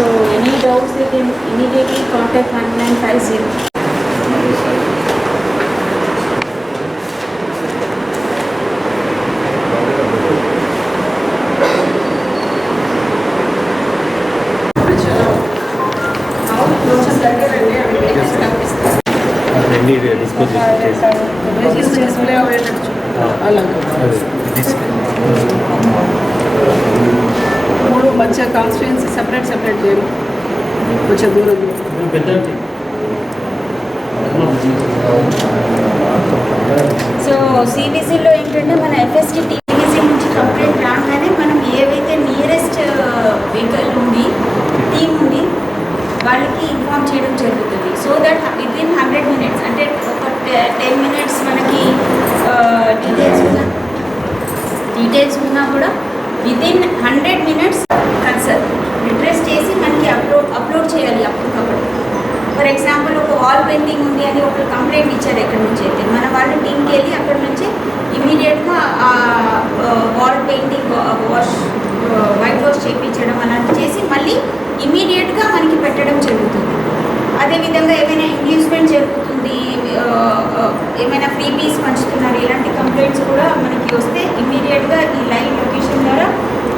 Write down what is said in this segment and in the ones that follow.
So any doubts they can immediately contact 1950. बच्चा constituency separate చేయరు కొంచెం దూరం సో సిబిసిలో ఏంటంటే మన ఎఫ్ఎస్టీ టీబీసీ నుంచి కంప్లైంట్ రాగానే మనం ఏవైతే నియరెస్ట్ వెహికల్ ఉంది టీమ్ ఉంది వాళ్ళకి ఇన్ఫార్మ్ చేయడం జరుగుతుంది. సో దట్ వితిన్ 100 minutes అంటే ఒక 10 minutes మనకి డీటెయిల్స్ ఉన్నా కూడా వితిన్ 100 minutes కన్సర్న్ రిట్రెస్ చేసి మనకి అప్లోడ్ చేయాలి అప్పటికప్పుడు. ఫర్ ఎగ్జాంపుల్ ఒక వాల్ పెయింటింగ్ ఉంది అని ఒక కంప్లైంట్ ఇచ్చారు ఎక్కడి నుంచి అయితే మన వాళ్ళ టీంకి వెళ్ళి అక్కడి నుంచి ఇమీడియట్గా వాల్ పెయింటింగ్ వైట్ వాష్ చేయించడం అలాంటి చేసి మళ్ళీ ఇమీడియట్గా మనకి పెట్టడం జరుగుతుంది. అదేవిధంగా ఏమైనా ఇండ్యూస్మెంట్ జరుగుతుంది, ఏమైనా ఫ్రీ పీస్ పంచుతున్నారు, ఇలాంటి కంప్లైంట్స్ కూడా మనకి వస్తే ఇమీడియట్గా ఈ లైవ్ లొకేషన్ ద్వారా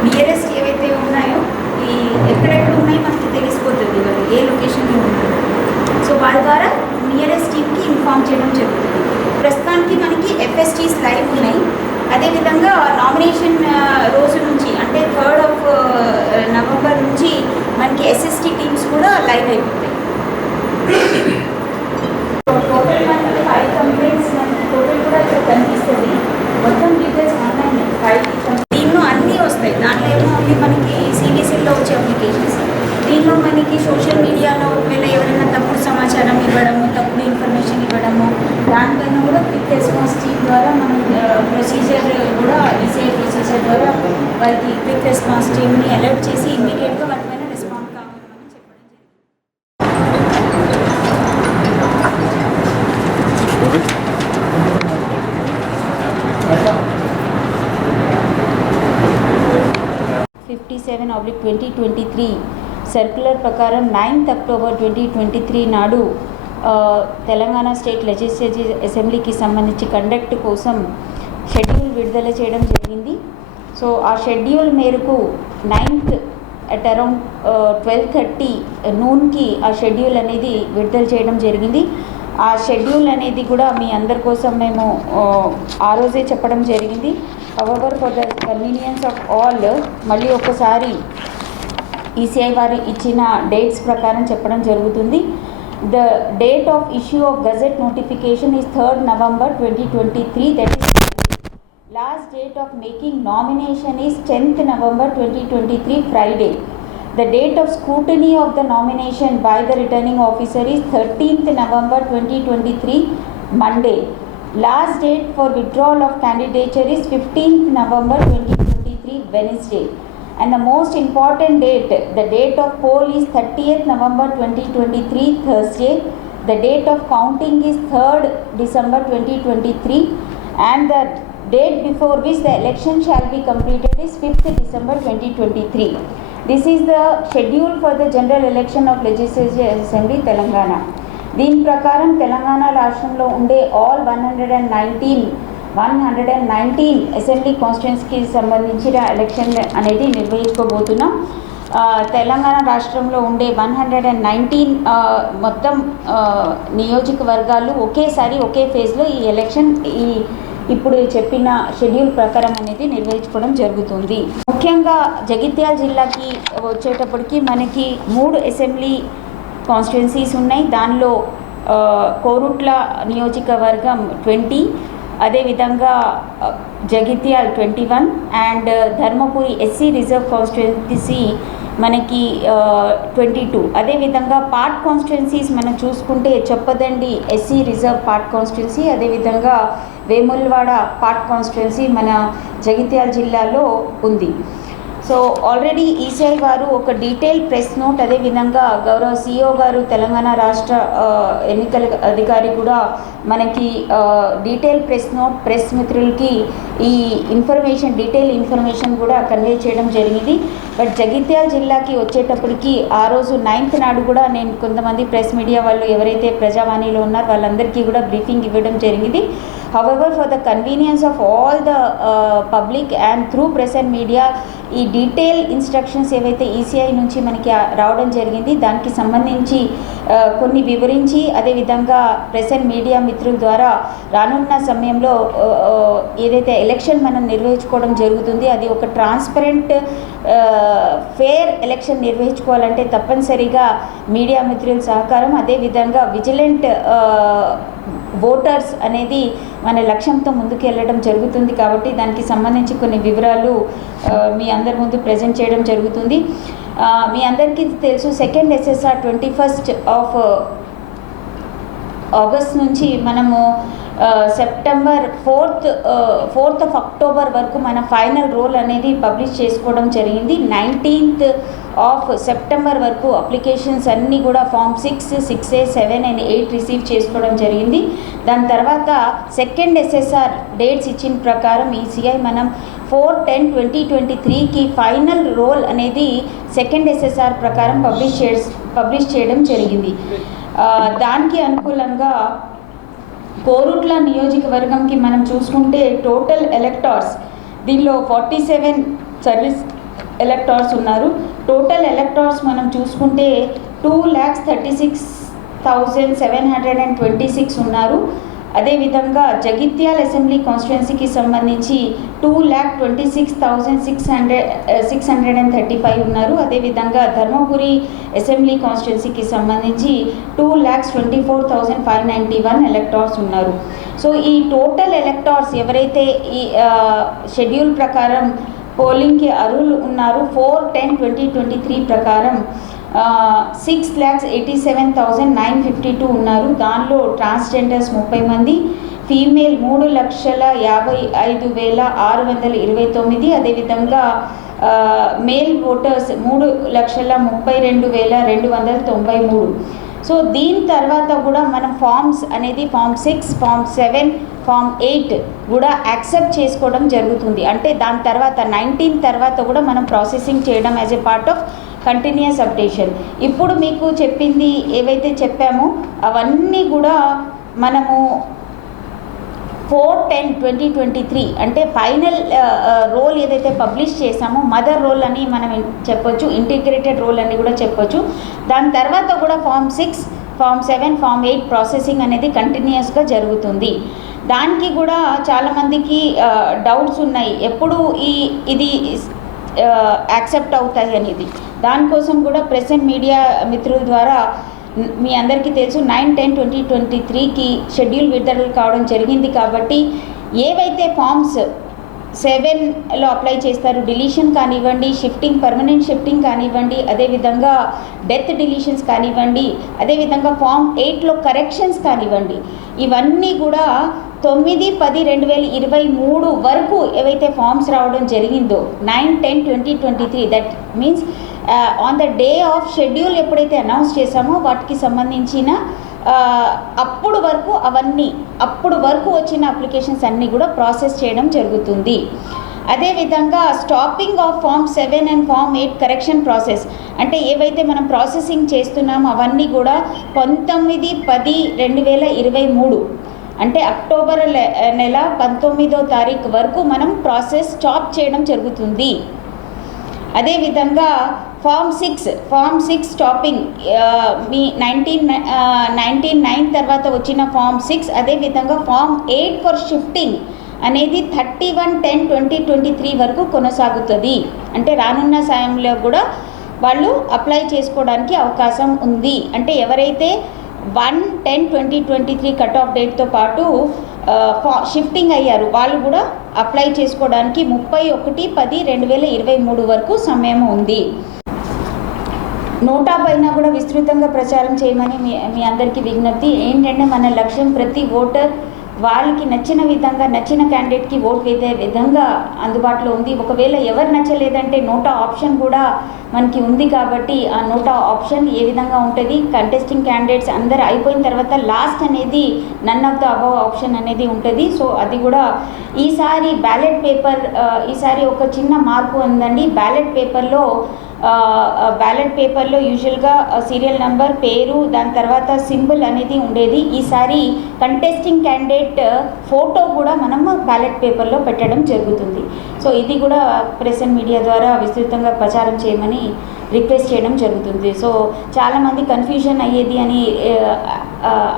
నియరెస్ట్ ఏవైతే ఉన్నాయో ఈ ఎక్కడెక్కడ ఉన్నాయో మనకి తెలిసిపోతుంది వాళ్ళు ఏ లొకేషన్లో ఉంటారు. సో వాళ్ళ ద్వారా నియరెస్ట్ టీమ్కి ఇన్ఫార్మ్ చేయడం జరుగుతుంది. ప్రస్తుతానికి మనకి ఎఫ్ఎస్టీస్ లైవ్ ఉన్నాయి. అదేవిధంగా నామినేషన్ రోజు నుంచి అంటే 3rd of November నుంచి మనకి ఎస్ఎస్టీ టీమ్స్ కూడా లైవ్ అయిపోతాయి. టోటల్ మనకి 5 కంప్లైంట్స్ మనకి టోటల్ కూడా ఇక్కడ కనిపిస్తుంది. మొత్తం డీటెయిల్స్ ఆన్లైన్ 5 దీనిలో అన్నీ వస్తాయి. దాంట్లో ఏమో ఉంది మనకి సిబిసిలో వచ్చే అప్లికేషన్స్, దీనిలో మనకి సోషల్ మీడియాలో ఒకవేళ ఎవరైనా తప్పుడు సమాచారం ఇవ్వడము, తప్పుడు ఇన్ఫర్మేషన్ ఇవ్వడము, దానిపైన కూడా క్విక్ రెస్పాన్స్ టీమ్ ద్వారా మనం ప్రొసీజర్ కూడా ఈసీఐ ప్రొసీజర్ ద్వారా వారికి క్విక్ రెస్పాన్స్ టీమ్ని అలర్ట్ చేసి ఇమీడియట్గా వాటిపైన రెస్పాండ్ కావాలని చెప్పడం జరిగింది. 57/2023 సర్క్యులర్ ప్రకారం 9th October 2023 నాడు తెలంగాణ స్టేట్ లెజిస్లేటివ్ అసెంబ్లీకి సంబంధించి కండక్ట్ కోసం షెడ్యూల్ విడుదల చేయడం జరిగింది. సో ఆ షెడ్యూల్ మేరకు 9th at around 12:30 noonకి ఆ షెడ్యూల్ అనేది విడుదల చేయడం జరిగింది. ఆ షెడ్యూల్ అనేది కూడా మీ అందరి కోసం మేము ఆ రోజే చెప్పడం జరిగింది. However for the convenience of all మళ్ళీ ఒకసారి ఈసీఐ వారు ఇచ్చిన డేట్స్ ప్రకారం చెప్పడం జరుగుతుంది. The date of issue of gazette notification is 3rd November 2023. That is lost date of making nomination is 10th November 2023 Friday. The date of scrutiny of the nomination by the returning officer is 13th November 2023 Monday. Last date for withdrawal of candidature is 15th November 2023 Wednesday. And the most important date, the date of poll is 30th November 2023 Thursday. The date of counting is 3rd December 2023 and the date before which the election shall be completed is 5th December 2023. This is the schedule for the general election of Legislative Assembly Telangana. దీని ప్రకారం తెలంగాణ రాష్ట్రంలో ఉండే all 119 assembly కాన్స్టిట్యుయెన్సీకి సంబంధించిన election అనేది నిర్వహించుకోబోతున్నాం. తెలంగాణ రాష్ట్రంలో ఉండే 119 మొత్తం నియోజకవర్గాలు ఒకేసారి ఒకే ఫేజ్లో ఈ ఇప్పుడు చెప్పిన షెడ్యూల్ ప్రకారం అనేది నిర్వహించుకోవడం జరుగుతుంది. ముఖ్యంగా జగిత్యాల జిల్లాకి వచ్చేటప్పటికి మనకి 3 అసెంబ్లీ కాన్స్టిట్యున్సీస్ ఉన్నాయి. దానిలో కోరుట్ల నియోజకవర్గం 20, అదేవిధంగా Jagtial 21 and Dharmapuri SC reserve constituency మనకి 22. అదేవిధంగా పార్ట్ కాన్స్టిట్యున్సీస్ మనం చూసుకుంటే చెప్పదండి ఎస్సీ రిజర్వ్ పార్ట్ కాన్స్టిట్యున్సీ, అదేవిధంగా వేములవాడ పార్ట్ కాన్స్టిట్యున్సీ మన జగిత్యాల జిల్లాలో ఉంది. సో ఆల్రెడీ ఈసీఐ వారు ఒక డీటెయిల్ ప్రెస్ నోట్, అదేవిధంగా గౌరవ సిఇఓ గారు తెలంగాణ రాష్ట్ర ఎన్నికల అధికారి కూడా మనకి డీటెయిల్ ప్రెస్ నోట్ ప్రెస్ మిత్రులకి ఈ డీటెయిల్ ఇన్ఫర్మేషన్ కూడా కన్వే చేయడం జరిగింది. బట్ జగిత్యాల జిల్లాకి వచ్చేటప్పటికి ఆ రోజు 9th నాడు కూడా నేను కొంతమంది ప్రెస్ మీడియా వాళ్ళు ఎవరైతే ప్రజావాణిలో ఉన్నారో వాళ్ళందరికీ కూడా బ్రీఫింగ్ ఇవ్వడం జరిగింది. However, for the convenience of all the public and through press and media, ఈ డీటెయిల్ ఇన్స్ట్రక్షన్స్ ఏవైతే ఈసీఐ నుంచి మనకి రావడం జరిగింది దానికి సంబంధించి కొన్ని వివరించి, అదేవిధంగా ప్రెస్ అండ్ మీడియా మిత్రుల ద్వారా రానున్న సమయంలో ఏదైతే ఎలక్షన్ మనం నిర్వహించుకోవడం జరుగుతుంది అది ఒక ట్రాన్స్పరెంట్ ఫేర్ ఎలక్షన్ నిర్వహించుకోవాలంటే తప్పనిసరిగా మీడియా మిత్రుల సహకారం, అదేవిధంగా విజిలెంట్ ఓటర్స్ అనేది మన లక్ష్యంతో ముందుకు వెళ్ళడం జరుగుతుంది. కాబట్టి దానికి సంబంధించి కొన్ని వివరాలు మీ అందరి ముందు ప్రజెంట్ చేయడం జరుగుతుంది. మీ అందరికీ తెలుసు 2nd SSR 21st ఆగస్ట్ నుంచి మనము సెప్టెంబర్ 4th October వరకు మన ఫైనల్ రోల్ అనేది పబ్లిష్ చేసుకోవడం జరిగింది. 19th September వరకు అప్లికేషన్స్ అన్నీ కూడా ఫామ్ 6, 6A, 7 and 8 రిసీవ్ చేసుకోవడం జరిగింది. దాని తర్వాత 2nd SSR డేట్స్ ఇచ్చిన ప్రకారం ఈసీఐ మనం 4/10/2023కి ఫైనల్ రోల్ అనేది 2nd SSR ప్రకారం పబ్లిష్ చేయడం జరిగింది. దానికి అనుకూలంగా కోరుట్ల నియోజకవర్గంకి మనం చూసుకుంటే టోటల్ ఎలక్టార్స్ దీనిలో 47 సర్వీస్ ఎలక్టార్స్ ఉన్నారు. టోటల్ ఎలక్టార్స్ మనం చూసుకుంటే 2,36,726 ఉన్నారు. అదేవిధంగా జగిత్యాల అసెంబ్లీ కాన్స్టిట్యున్సీకి సంబంధించి 2,26,635 ఉన్నారు. అదేవిధంగా ధర్మపురి అసెంబ్లీ కాన్స్టిట్యున్సీకి సంబంధించి 2,24,591 ఎలక్టార్స్ ఉన్నారు. సో ఈ టోటల్ ఎలక్టార్స్ ఎవరైతే ఈ షెడ్యూల్ ప్రకారం పోలింగ్కి అర్హులు ఉన్నారు 4/10/2023 ప్రకారం 6,87,952 ఉన్నారు. దానిలో ట్రాన్స్జెండర్స్ 30 మంది, ఫీమేల్ 3,55,629, అదేవిధంగా మేల్ ఓటర్స్ 3,32,293. సో దీని తర్వాత కూడా మనం ఫామ్స్ అనేది ఫామ్ 6, ఫామ్ 7, ఫామ్ 8 కూడా యాక్సెప్ట్ చేసుకోవడం జరుగుతుంది. అంటే దాని తర్వాత 19 తర్వాత కూడా మనం ప్రాసెసింగ్ చేయడం as a part of continuous updation. ఇప్పుడు మీకు చెప్పింది ఏవైతే చెప్పామో అవన్నీ కూడా మనము 4/10/2023 అంటే ఫైనల్ రోల్ ఏదైతే పబ్లిష్ చేసామో మదర్ రోల్ అని మనం చెప్పొచ్చు, ఇంటిగ్రేటెడ్ రోల్ అని కూడా చెప్పొచ్చు. దాని తర్వాత కూడా ఫామ్ 6, ఫామ్ 7, ఫామ్ 8 ప్రాసెసింగ్ అనేది కంటిన్యూస్గా జరుగుతుంది. దానికి కూడా చాలామందికి డౌట్స్ ఉన్నాయి ఎప్పుడు ఇది యాక్సెప్ట్ అవుతాయి అనేది. దానికోసం కూడా ప్రెస్ అండ్ మీడియా మిత్రుల ద్వారా మీ అందరికీ తెలుసు 9/10/2023కి షెడ్యూల్ విడుదల కావడం జరిగింది. కాబట్టి ఏవైతే ఫామ్స్ 7లో అప్లై చేస్తారు, డిలీషన్ కానివ్వండి, షిఫ్టింగ్, పర్మనెంట్ షిఫ్టింగ్ కానివ్వండి, అదేవిధంగా డెత్ డిలీషన్స్ కానివ్వండి, అదేవిధంగా ఫామ్ 8లో కరెక్షన్స్ కానివ్వండి, ఇవన్నీ కూడా 9/10/2023 వరకు ఏవైతే ఫామ్స్ రావడం జరిగిందో 9/10/2023 that means on the day of schedule ఎప్పుడైతే అనౌన్స్ చేశామో వాటికి సంబంధించిన అప్పుడు వరకు వచ్చిన అప్లికేషన్స్ అన్నీ కూడా ప్రాసెస్ చేయడం జరుగుతుంది. అదేవిధంగా stopping of form 7 and form 8 correction process అంటే ఏవైతే మనం ప్రాసెసింగ్ చేస్తున్నామో అవన్నీ కూడా 19/10/2023 అంటే అక్టోబర్ నెల 19వ తారీఖు వరకు మనం ప్రాసెస్ స్టాప్ చేయడం జరుగుతుంది. అదేవిధంగా ఫామ్ 6 స్టాపింగ్ మీ 19/9 తర్వాత వచ్చిన ఫామ్ 6, అదేవిధంగా ఫామ్ 8 ఫర్ షిఫ్టింగ్ అనేది 31/10/2023 వరకు కొనసాగుతుంది. అంటే రానున్న సమయంలో కూడా వాళ్ళు అప్లై చేసుకోవడానికి అవకాశం ఉంది. అంటే ఎవరైతే 1/10/2023 కట్ ఆఫ్ డేట్తో పాటు షిఫ్టింగ్ అయ్యారు వాళ్ళు కూడా అప్లై చేసుకోవడానికి 31/10/2023 వరకు సమయం ఉంది. నోటా పైన కూడా విస్తృతంగా ప్రచారం చేయమని మీ అందరికీ విజ్ఞప్తి. ఏంటంటే మన లక్ష్యం ప్రతి ఓటర్ వాళ్ళకి నచ్చిన విధంగా నచ్చిన క్యాండిడేట్కి ఓట్ వేసే విధంగా అందుబాటులో ఉంది. ఒకవేళ ఎవరు నచ్చలేదంటే నోటా ఆప్షన్ కూడా మనకి ఉంది. కాబట్టి ఆ నోటా ఆప్షన్ ఏ విధంగా ఉంటుంది, కంటెస్టింగ్ క్యాండిడేట్స్ అందరు అయిపోయిన తర్వాత లాస్ట్ అనేది none of the above option అనేది ఉంటుంది. సో అది కూడా ఈసారి బ్యాలెట్ పేపర్ ఈసారి ఒక చిన్న మార్పు ఉందండి. బ్యాలెట్ పేపర్లో యూజువల్గా సీరియల్ నెంబర్, పేరు, దాని తర్వాత సింబల్ అనేది ఉండేది. ఈసారి కంటెస్టింగ్ క్యాండిడేట్ ఫోటో కూడా మనం బ్యాలెట్ పేపర్లో పెట్టడం జరుగుతుంది. సో ఇది కూడా ప్రెస్ అండ్ మీడియా ద్వారా విస్తృతంగా ప్రచారం చేయమని రిక్వెస్ట్ చేయడం జరుగుతుంది. సో చాలామంది కన్ఫ్యూజన్ అయ్యేది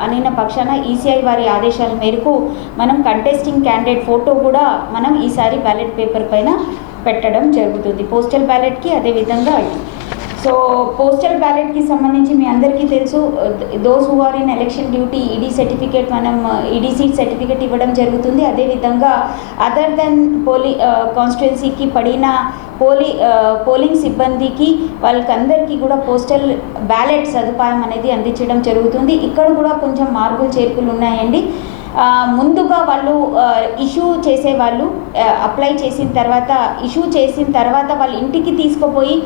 అనిన పక్షాన ఈసీఐ వారి ఆదేశాల మేరకు మనం కంటెస్టింగ్ క్యాండిడేట్ ఫోటో కూడా మనం ఈసారి బ్యాలెట్ పేపర్ పైన పెట్టడం జరుగుతుంది. పోస్టల్ బ్యాలెట్కి అదేవిధంగా సో పోస్టల్ బ్యాలెట్కి సంబంధించి మీ అందరికీ తెలుసు, those who are in election duty ED certificate మనం ఈడీ సీట్ సర్టిఫికేట్ ఇవ్వడం జరుగుతుంది. అదేవిధంగా అదర్ దెన్ కాన్స్టిట్యున్సీకి పడిన పోలింగ్ సిబ్బందికి వాళ్ళకందరికీ కూడా పోస్టల్ బ్యాలెట్ సదుపాయం అనేది అందించడం జరుగుతుంది. ఇక్కడ కూడా కొంచెం మార్పులు చేర్పులు ఉన్నాయండి. ముందుగా వాళ్ళు ఇష్యూ చేసేవాళ్ళు అప్లై చేసిన తర్వాత వాళ్ళ ఇంటికి తీసుకుపోయి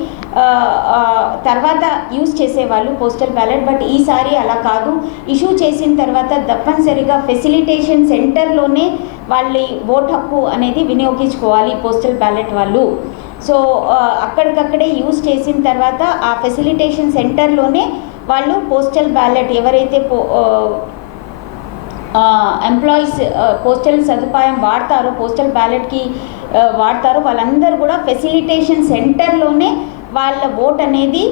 తర్వాత యూజ్ చేసేవాళ్ళు పోస్టల్ బ్యాలెట్. బట్ ఈసారి అలా కాదు. ఇష్యూ చేసిన తర్వాత తప్పనిసరిగా ఫెసిలిటేషన్ సెంటర్లోనే వాళ్ళ ఓట్ హక్కు అనేది వినియోగించుకోవాలి పోస్టల్ బ్యాలెట్ వాళ్ళు. సో అక్కడికక్కడే యూజ్ చేసిన తర్వాత ఆ ఫెసిలిటేషన్ సెంటర్లోనే వాళ్ళు పోస్టల్ బ్యాలెట్ ఎవరైతే ఎంప్లాయీస్ పోస్టల్ సదుపాయం వాడతారో, పోస్టల్ బ్యాలెట్కి వాడతారో వాళ్ళందరూ కూడా ఫెసిలిటేషన్ సెంటర్లోనే వాళ్ళ ఓట్ అనేది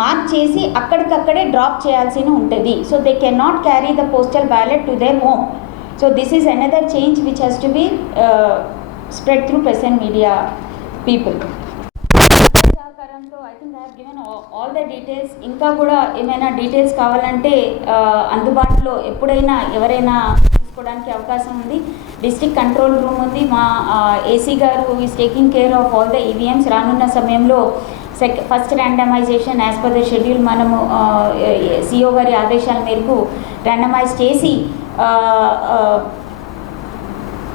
మార్క్ చేసి అక్కడికక్కడే డ్రాప్ చేయాల్సి ఉంటుంది. So they can not carry the postal ballot to their home. So this is another change which has to be spread through press and media people. సహకారంతో I think I have given all the details. ఇంకా కూడా ఏమైనా details కావాలంటే అందుబాటులో ఎప్పుడైనా ఎవరైనా తీసుకోవడానికి అవకాశం ఉంది. డిస్ట్రిక్ట్ కంట్రోల్ రూమ్ ఉంది. మా ఏసీ గారు is taking care of all the EVMs. రానున్న సమయంలో first randomisation as per the schedule మనము సిఓ గారి ఆదేశాల మేరకు ర్యాండమైజ్ చేసి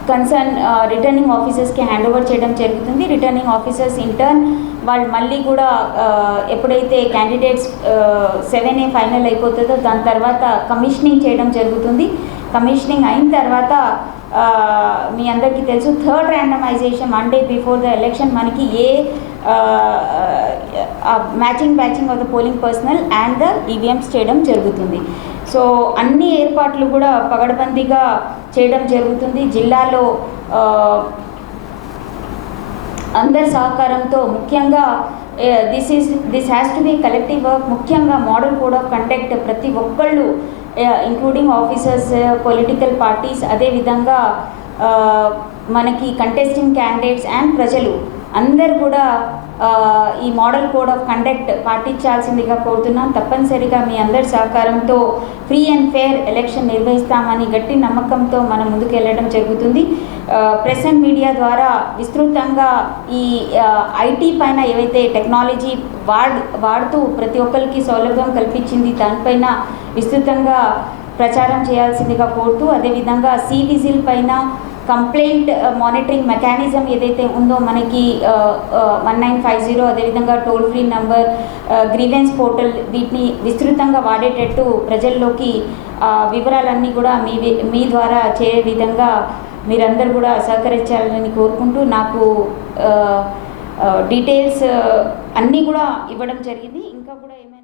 కన్సర్న్ రిటర్నింగ్ ఆఫీసర్స్కి హ్యాండ్ ఓవర్ చేయడం జరుగుతుంది. రిటర్నింగ్ ఆఫీసర్స్ ఇంటర్న్ వాళ్ళు మళ్ళీ కూడా ఎప్పుడైతే క్యాండిడేట్స్ 7A ఫైనల్ అయిపోతుందో దాని తర్వాత కమిషనింగ్ చేయడం జరుగుతుంది. కమిషనింగ్ అయిన తర్వాత మీ అందరికీ తెలుసు third randomisation 1 day before the election మనకి matching of the polling personnel and the EVMs చేయడం జరుగుతుంది. సో అన్ని ఏర్పాట్లు కూడా పగడబందీగా చేయడం జరుగుతుంది. జిల్లాలో అందరి సహకారంతో ముఖ్యంగా this has to B collective work. ముఖ్యంగా మోడల్ కోడ్ ఆఫ్ కండక్ట్ ప్రతి ఒక్కళ్ళు ఇంక్లూడింగ్ ఆఫీసర్స్, పొలిటికల్ పార్టీస్, అదేవిధంగా మనకి కంటెస్టింగ్ క్యాండిడేట్స్ అండ్ ప్రజలు అందరు కూడా ఈ మోడల్ కోడ్ ఆఫ్ కండక్ట్ పాటించాల్సిందిగా కోరుతున్నాం. తప్పనిసరిగా మీ అందరి సహకారంతో ఫ్రీ అండ్ ఫేర్ ఎలక్షన్ నిర్వహిస్తామని గట్టి నమ్మకంతో మనం ముందుకు వెళ్ళడం జరుగుతుంది. ప్రెస్ అండ్ మీడియా ద్వారా విస్తృతంగా ఈ ఐటీ పైన ఏవైతే టెక్నాలజీ వాడుతూ ప్రతి ఒక్కరికి సౌలభ్యం కల్పించింది దానిపైన విస్తృతంగా ప్రచారం చేయాల్సిందిగా కోరుతూ, అదేవిధంగా విజిల్ పైన కంప్లైంట్ మానిటరింగ్ మెకానిజం ఏదైతే ఉందో మనకి 1950, అదేవిధంగా toll free number, grievance portal, వీటిని విస్తృతంగా వాడేటట్టు ప్రజల్లోకి వివరాలన్నీ కూడా మీ ద్వారా చేరే విధంగా మీరందరూ కూడా సహకరించాలని కోరుకుంటూ నాకు డీటెయిల్స్ అన్నీ కూడా ఇవ్వడం జరిగింది. ఇంకా కూడా ఏమైనా